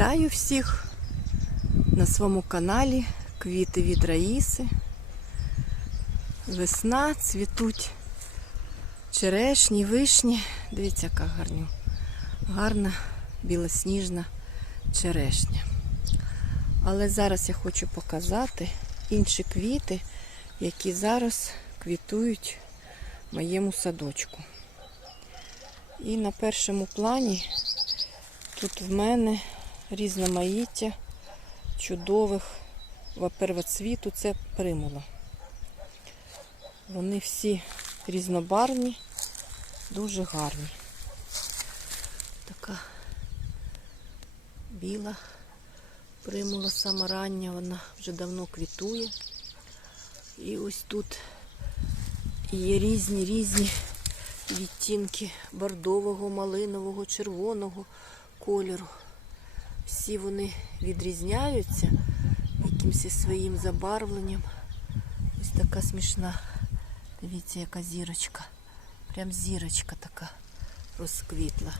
Вітаю всіх на своєму каналі Квіти від Раїси. Весна, цвітуть черешні, вишні. Дивіться, яка гарню. Гарна білосніжна черешня. Але зараз я хочу показати інші квіти, які зараз квітують моєму садочку. І на першому плані тут в мене різноманіття чудових первоцвіту. Це примула. Вони всі різнобарвні, дуже гарні. Така біла примула сама рання, вона вже давно квітує. І ось тут є різні різні відтінки бордового, малинового, червоного кольору. Всі вони відрізняються якимось своїм забарвленням. Ось така смішна. Дивіться, яка зірочка. Прям зірочка така розквітла.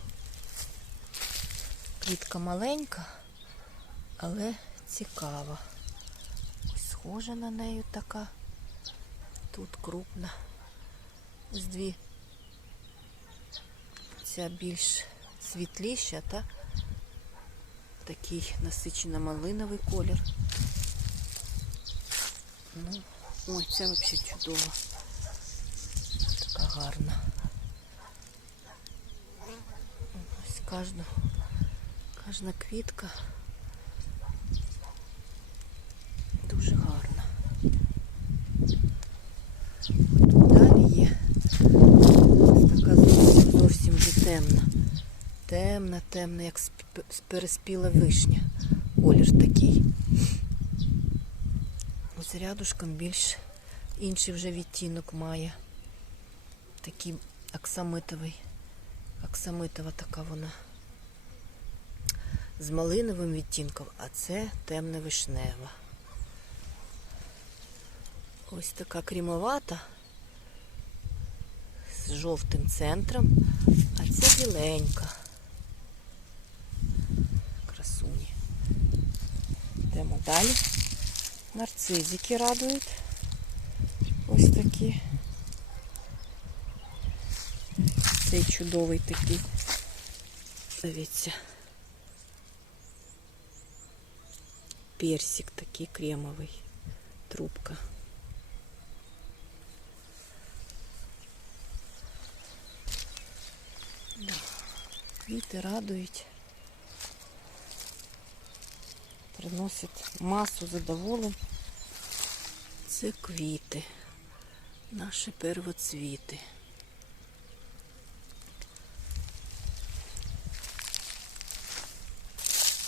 Квітка маленька, але цікава. Ось схожа на неї така. Тут крупна. Ось дві. Ця більш світліша, та такий насичено малиновий колір. Ну, ой, це взагалі чудово. Така гарна. Ось кожна, кожна квітка дуже гарна. Тут далі є така зовсім вже темна. Темна, темна, як переспіла вишня. Колір такий. Ось рядушком більш інший вже відтінок має. Такий аксамитовий. Аксамитова така вона. З малиновим відтінком, а це темне вишнева. Ось така крімовата з жовтим центром, а це біленька. Красуні. Йдемо далі. Нарцизики радують. Ось такі. Цей чудовий такий. Дивіться. Персик такий кремовий. Трубка. Квіти радують. Приносять масу задоволень. Це квіти. Наші первоцвіти.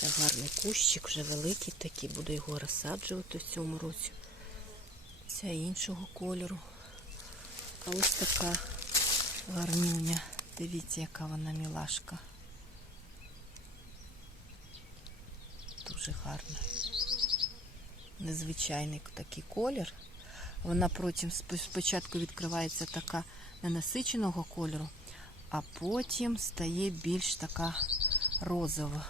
Це гарний кущик, вже великий такий, буду його розсаджувати в цьому році. Це іншого кольору. А ось така гарнюня. Дивіться, яка вона мілашка. Дуже гарна. Незвичайний такий колір. Вона потім спочатку відкривається така ненасиченого кольору, а потім стає більш така розова.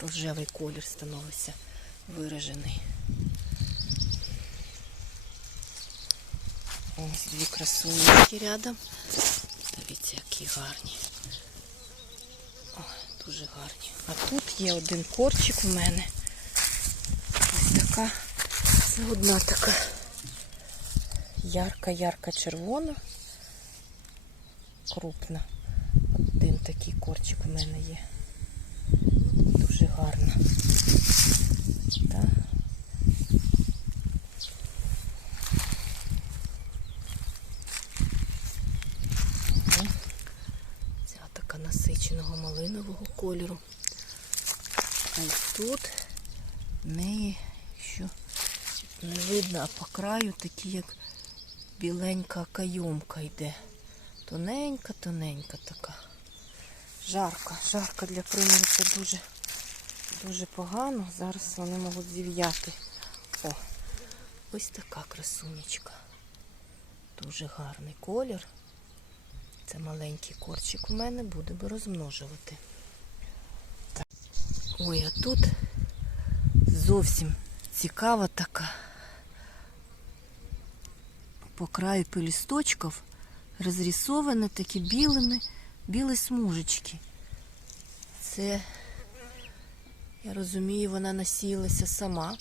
Рожевий колір становиться виражений. Ось дві красунечки рядом. Дивіться, які гарні. Дуже гарні. А тут є один корчик у мене. Ось така. Це одна така ярка-ярка червона. Крупна. Один такий корчик у мене є. Дуже гарна. Так. О, Ця така насиченого малинового кольору. А й тут неї, що не видно, а по краю такі, як біленька кайомка йде. Тоненька, тоненька така. Жарко, жарко для приміру це дуже, дуже погано. Зараз вони можуть зів'яти. О, ось така красунечка. Дуже гарний колір. Це маленький корчик у мене, будемо розмножувати. Ой, а тут зовсім цікава така. По краю пелісточків розрисовані такі білими, білі смужечки. Це, я розумію, вона насіялася сама,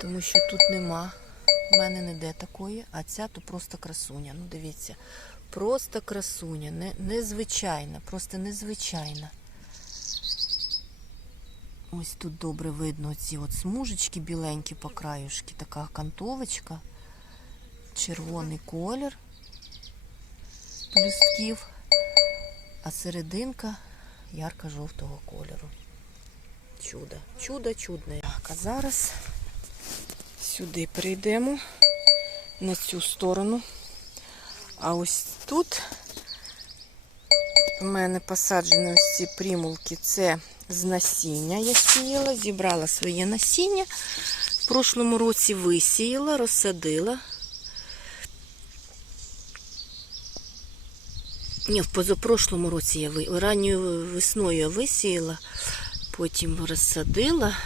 тому що тут нема. У мене ніде такої, а ця то просто красуня. Ну, дивіться, просто красуня, не, незвичайна, просто незвичайна. Ось тут добре видно ці от смужечки біленькі по краюшки, така кантовочка, червоний колір плюстків, а серединка ярко-жовтого кольору. Чудо, чудо чудне. Так, а зараз сюди прийдемо на цю сторону. А ось тут у мене посаджені ось ці примулки. Це з насіння я сіяла, зібрала своє насіння. В прошлому році висіяла, розсадила. Ні, в позапрошлому році я ранньою весною я висіяла, потім розсадила.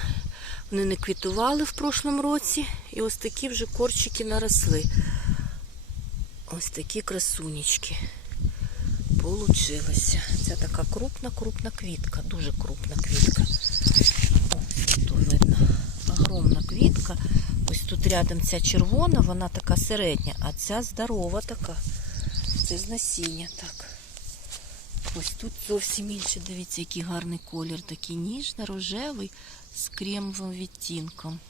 Вони не квітували в прошлому році. І ось такі вже корчики наросли. Ось такі красунечки получилося. Це така крупна-крупна квітка, дуже крупна квітка. О, тут видно. Огромна квітка. Ось тут рядом ця червона, вона така середня, а ця здорова така. Це з насіння так. Ось тут зовсім інше. Дивіться, який гарний колір, такий ніжно-рожевий з кремовим відтінком.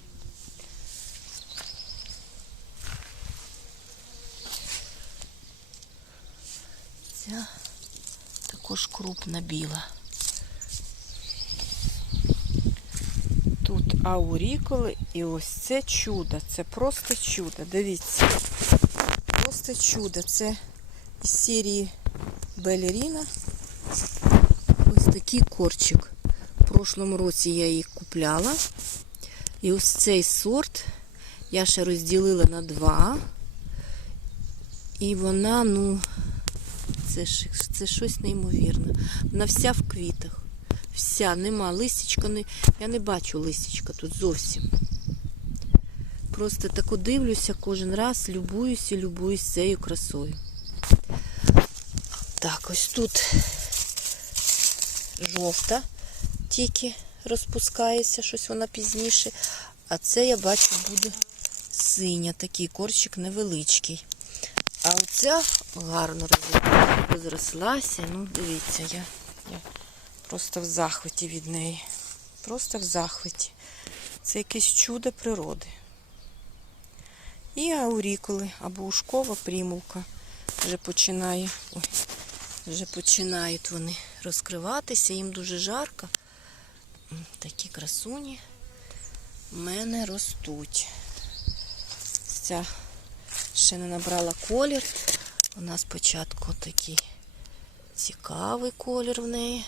Також крупна біла. Тут ауріколи і ось це чудо. Це просто чудо. Дивіться. Просто чудо. Це із серії Балеріна. Ось такий корчик. В прошлому році я її купляла. І ось цей сорт я ще розділила на два. І вона, ну, це, це щось неймовірне. Вона вся в квітах. Вся, нема листячка, не, я не бачу листячка тут зовсім. Просто так дивлюся кожен раз, любуюся, любуюсь цією красою. Так, ось тут жовта тільки розпускається, щось вона пізніше. А це я бачу буде синя, такий корчик невеличкий. А оця гарно роз- розрослася. Ну, дивіться, я, я просто в захваті від неї. Просто в захваті. Це якесь чудо природи. І аурікули або ушкова примулка вже починає. Ой, вже починають вони розкриватися, їм дуже жарко. Такі красуні в мене ростуть. Ця ще не набрала колір. У нас спочатку такий цікавий колір в неї.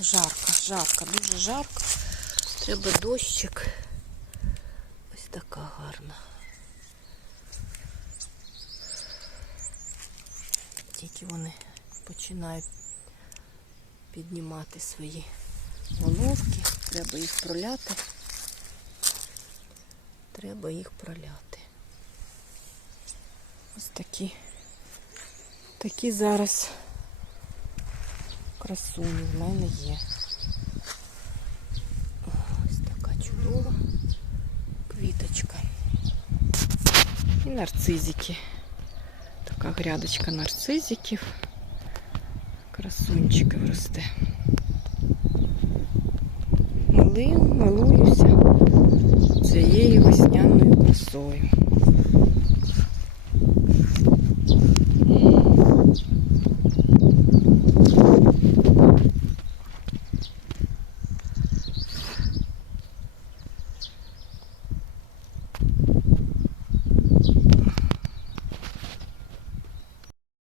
Жарко, жарко, дуже жарко. Треба дощик. Ось така гарна. Тільки вони починають піднімати свої головки. Треба їх проляти. Треба їх проляти. Ось такі. Такі зараз красуні в мене є. Ось така чудова квіточка. І нарцизики. Така грядочка нарцизиків. Красунчиків росте. Милуюся цією весняною красою.